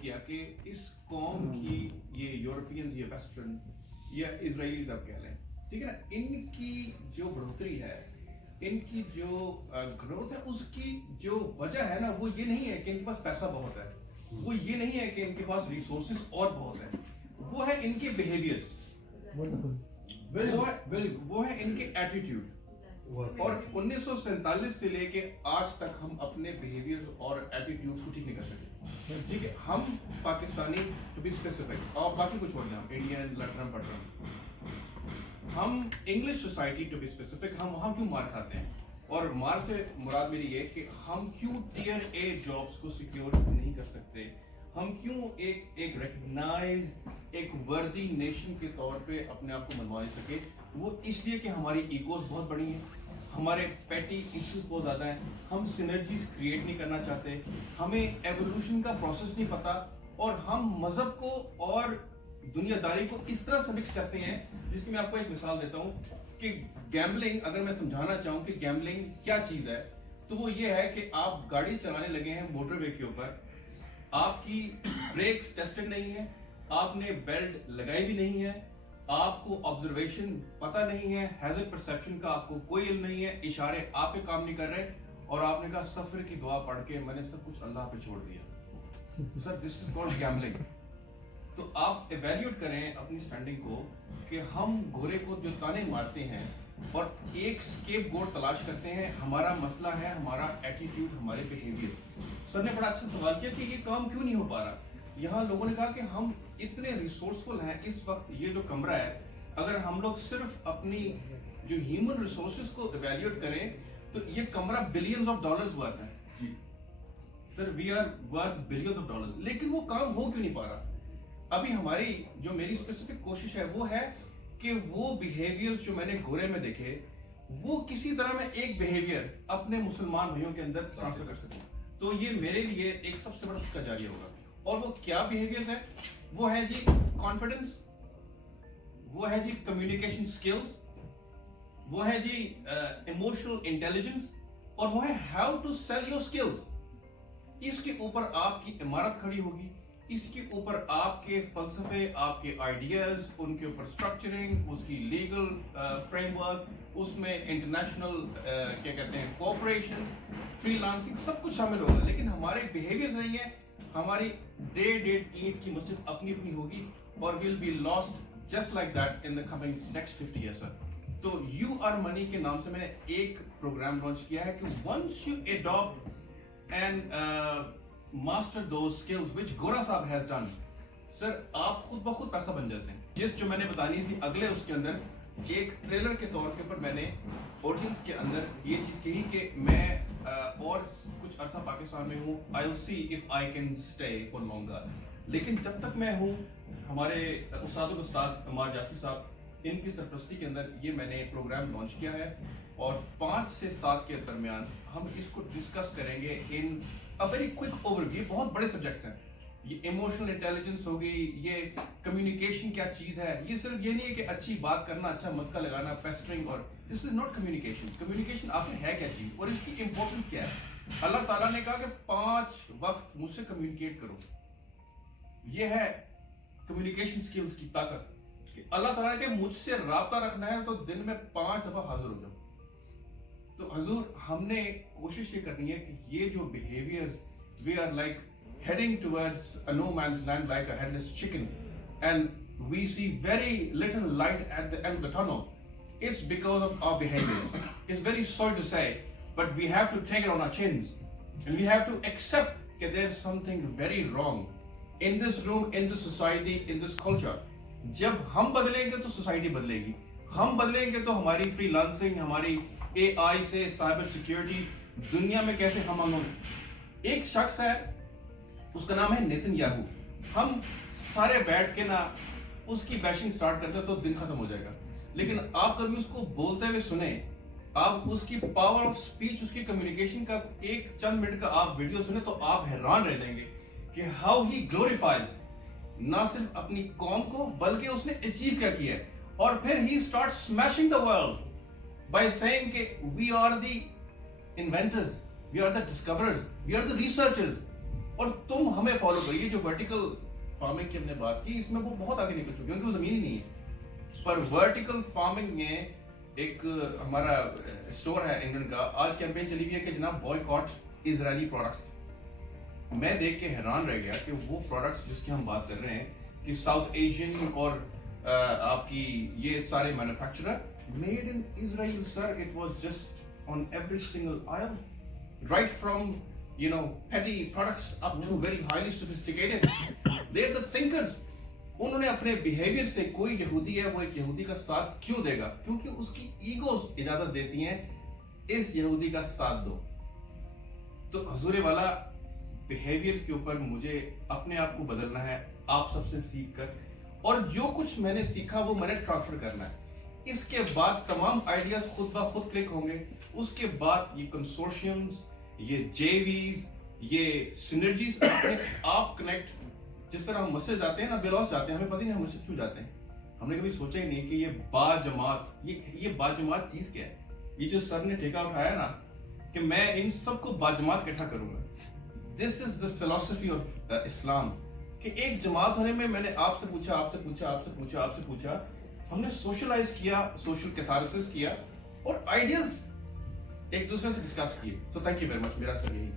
کیا کہ اس قوم کی یہ یورپینز یا ویسٹرن یا اسرائیلیز آپ کہہ لیں, ٹھیک ہے نا, ان کی جو بڑھوتری ہے, ان کی جو گروتھ ہے, اس کی جو وجہ ہے نا, وہ یہ نہیں ہے کہ ان کے پاس پیسہ بہت ہے, وہ یہ نہیں ہے کہ ان کے پاس ریسورسز اور بہت ہیں, وہ ہے ان کے بیہیویئرز, وہ ہے ان کے ایٹیٹیوڈ. اور 1947 سے لے کے آج تک ہم اپنے بیہیویئرز اور ایٹیٹیوڈز کو ٹھیک نہیں کر سکتے. ٹھیک ہے, ہم پاکستانی ٹو بی اسپیسیفک, اور باقی کو چھوڑ دیں, ہم انڈین لٹرم پٹرم, ہم English society to be specific, ہم وہاں کیوں مار کھاتے ہیں؟ اور مار سے مراد میری یہ کہ ہم کیوں ٹیئر اے جابس کو سیکیور نہیں کر سکتے, ہم کیوں ایک ریکگنائز ایک وردی نیشن کے طور پہ اپنے آپ کو منوا نہیں سکے. وہ اس لیے کہ ہماری ایگوز بہت بڑی ہیں, ہمارے پیٹی ایشوز بہت زیادہ ہیں, ہم سینرجیز کریٹ نہیں کرنا چاہتے, ہمیں ایوولوشن کا پروسیس نہیں پتا, اور ہم مذہب کو اور دنیا داری کو اس طرح سے مکس کرتے ہیں, جس کی میں آپ کو ایک مثال دیتا ہوں کہ گیمبلنگ, اگر میں سمجھانا چاہوں کہ گیمبلنگ کیا چیز ہے, تو وہ یہ ہے کہ آپ گاڑی چلانے لگے ہیں موٹر وے کے اوپر, آپ کی بریکس ٹیسٹڈ نہیں ہے, آپ نے بیلٹ لگائی بھی نہیں ہے, آپ کو آبزرویشن پتہ نہیں ہے, ہیزرڈ پرسیپشن کا آپ کو کوئی علم نہیں ہے, اشارے آپ پہ کام نہیں کر رہے, اور آپ نے کہا سفر کی دعا پڑھ کے میں نے سب کچھ اللہ پہ چھوڑ دیا. سر دس از کالڈ گیمبلنگ. تو آپ ایویلیوٹ کریں اپنی اسٹینڈنگ کو کہ ہم گھوڑے کو جو تانے مارتے ہیں اور ایک اسکیپ گوڈ تلاش کرتے ہیں, ہمارا مسئلہ ہے ہمارا ایٹیٹیوڈ, ہمارے بیہیویئر. سر نے بڑا اچھا سوال کیا کہ یہ کام کیوں نہیں ہو پا رہا. یہاں لوگوں نے کہا کہ ہم اتنے ریسورسفل ہیں اس وقت, یہ جو کمرہ ہے, اگر ہم لوگ صرف اپنی جو ہیومن ریسورسز کو ایویلیوٹ کریں تو یہ کمرہ بلینز آف ڈالرز ورتھ ہے. جی sir, we are worth billions of dollars, لیکن وہ کام ہو کیوں نہیں پا رہا. ابھی ہماری جو میری اسپیسیفک کوشش ہے وہ ہے کہ وہ بیہیویئر جو میں نے گورے میں دیکھے, وہ کسی طرح میں ایک بیہیویئر اپنے مسلمان بھائیوں کے اندر ٹرانسفر کر سکوں. تو یہ میرے لیے ایک سب سے بڑا صدقہ جاریہ ہوگا. اور وہ کیا بیہیویئر ہے؟ وہ ہے جی کانفیڈنس, وہ ہے جی کمیونیکیشن سکلز, وہ ہے جی ایموشنل انٹیلیجنس, اور وہ ہے how to sell your skills. اس کے اوپر آپ کی عمارت کھڑی ہوگی, اس کے اوپر آپ کے فلسفے, آپ کے آئیڈیاز, ان کے اوپر اسٹرکچرنگ, اس کی لیگل فریم ورک, اس میں انٹرنیشنل کیا کہتے ہیں کوآپریشن, فری لانسنگ, سب کچھ شامل ہوگا. لیکن ہمارے بیہیویئرز نہیں ہیں, ہماری ڈے عید کی مسجد اپنی اپنی ہوگی, اور we'll be lost just like that in the coming next 50 years. تو یو آر منی کے نام سے میں نے ایک پروگرام لانچ کیا ہے کہ once you adapt and master those skills which گورا صاحب has done, سر آپ خود بخود پیسہ بن جاتے ہیں. جس جو میں نے بتانی تھی اگلے اس کے اندر ایک ٹریلر کے طور کے اوپر میں نے آڈینس کے اندر یہ چیز کہی کہ میں اور کچھ عرصہ پاکستان میں ہوں, I will see if I can stay for longer. لیکن جب تک میں ہوں, ہمارے استاد عمار جعفری صاحب, ان کی سرپرستی کے اندر یہ میں نے پروگرام لانچ کیا ہے, اور 5 سے 7 کے درمیان ہم اس کو ڈسکس کریں گے in very quick overview. بہت بڑے سبجیکٹس ہیں, یہ ایموشنل انٹیلیجنس ہوگی, یہ کمیونیکیشن کیا چیز ہے, یہ صرف یہ نہیں ہے کہ اچھی بات کرنا, اچھا مسکا لگانا, پیسٹرنگ, اور دس از ناٹ کمیونیکیشن. کمیونیکیشن آخر ہے کیا چیز اور اس کی امپورٹنس کیا ہے. اللہ تعالیٰ نے کہا کہ 5 وقت مجھ سے کمیونیکیٹ کرو. یہ ہے کمیونیکیشن سکلز کی طاقت, کہ اللہ تعالیٰ نے کہ مجھ سے رابطہ رکھنا ہے تو دن میں 5 دفعہ حاضر ہو جاؤ. تو حضور ہم نے کوشش یہ کرنی ہے کہ یہ جو behaviours, we are like heading towards a no man's land like a headless chicken, and we see very little light at the end of the tunnel. It's because of our behaviors. It's very sorry to say, but we have to take it on our chins, and we have to accept that there's something very wrong in this room, in this society, in this culture. جب ہم بدلیں گے تو society بدلے گی, ہم بدلیں گے تو ہماری فری لانسنگ, ہماری اے آئی سے سائبر سیکیورٹی, دنیا میں کیسے ہم امن. ایک شخص ہے, اس کا نام ہے نیتن یاہو. ہم سارے بیٹھ کے نا اس کی بیشنگ سٹارٹ کرتے تو دن ختم ہو جائے گا, لیکن آپ کبھی اس کو بولتے ہوئے سنیں, آپ اس کی پاور آف سپیچ, اس کی کمیونیکیشن کا ایک چند منٹ کا آپ ویڈیو سنیں تو آپ حیران رہ جائیں گے کہ ہاؤ ہی گلوریفائز نہ صرف اپنی قوم کو بلکہ اس نے اچیو کیا کیا ہے. اور پھر he start smashing the world by saying کہ we are the inventors, we are the discoverers, we are the researchers. اور تم ہمیں فالو کریے. جو ورٹیکل فارمنگ کی ہم نے بات کی اس میں وہ بہت آگے نکل چکی ہے, ان کی وہ زمین ہی نہیں ہے. پر ورٹیکل فارمنگ میں ایک ہمارا اسٹور ہے انگلینڈ کا, آج کیمپین چلی ہوئی ہے کہ جناب بوائکاٹ اسرائیلی پروڈکٹس. میں دیکھ کے حیران رہ گیا کہ وہ پروڈکٹس جس کی ہم بات کر رہے ہیں کہ ساؤتھ ایشین اور آپ کی یہ سارے manufacturer made in Israel sir. It was just on every single oil, right from you know petty products up to very highly sophisticated. They are the thinkers. انہوں نے اپنے بیہیویئر سے, کوئی یہودی ہے وہ ایک یہودی کا ساتھ کیوں دے گا؟ کیونکہ اس کی ایگوز اجازت دیتی ہیں اس یہودی کا ساتھ دو. تو حضور والا بیہیویئر کے اوپر مجھے اپنے آپ کو بدلنا ہے آپ سب سے سیکھ کر, اور جو کچھ میں نے سیکھا وہ میں نے ٹرانسفر کرنا ہے. اس کے بعد تمام آئیڈیاز خود بخود کلک ہوں گے. اس کے بعد یہ کنسورشیمز, یہ جے ویز, یہ سنرجیز اپنے آپ کنیکٹ. جس طرح ہم مسجد جاتے ہیں نا, بیلوس جاتے ہیں, ہمیں پتہ نہیں ہم مسجد کیوں جاتے ہیں. ہم نے کبھی سوچا ہی نہیں کہ یہ باجماعت, یہ باجماعت چیز کیا ہے. یہ جو سر نے ٹھیکہ اٹھایا نا کہ میں ان سب کو باجماعت اکٹھا کروں گا, دس از دا فلسفی آف اسلام. کہ ایک جماعت ہونے میں نے آپ سے پوچھا, آپ سے پوچھا, آپ سے پوچھا, آپ سے پوچھا, ہم نے سوشلائز کیا, سوشل کیتھارسس کیا اور آئیڈیاز ایک دوسرے سے ڈسکس کیے. So thank you very much. میرا سر یہی